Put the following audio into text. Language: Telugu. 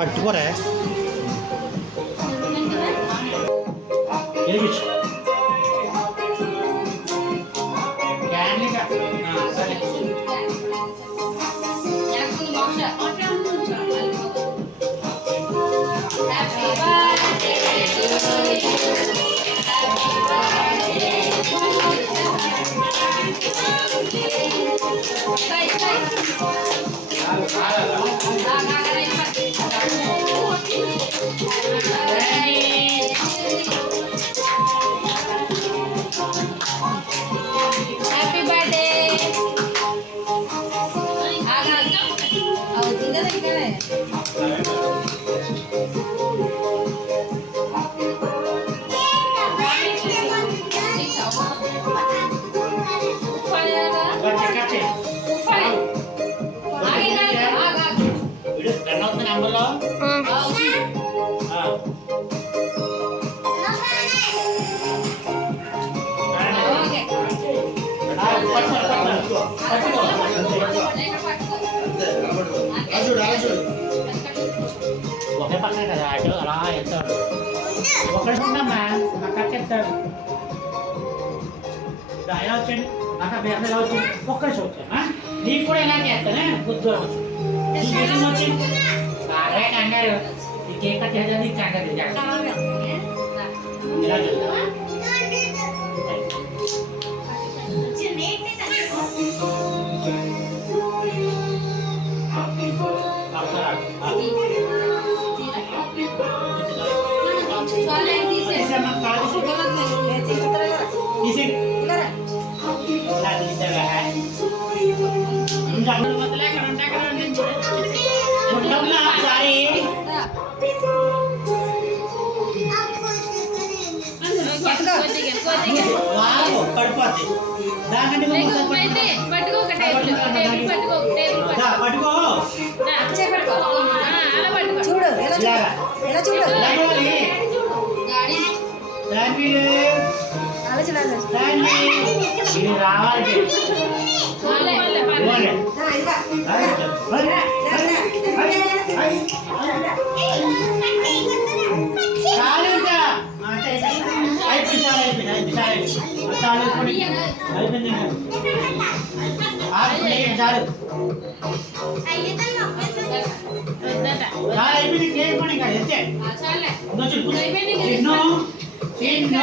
పట్టుకోరా ఒకే పక్కనే కదా అటు అలా వెళ్తాడు ఒకటి ఉండమ్మా అక్కడికి వెళ్తాడు ఎలా వచ్చండి నాకు బేర ఎలా వచ్చింది ఒక్కడి వచ్చామా నీకు కూడా ఎలా చేస్తానే బుద్ధి వచ్చింది బాగా కంగారు ఈ కేక్ కట్ చేసేది నీకు కంగారు ఇలా చూస్తావా రావాలి చిన్న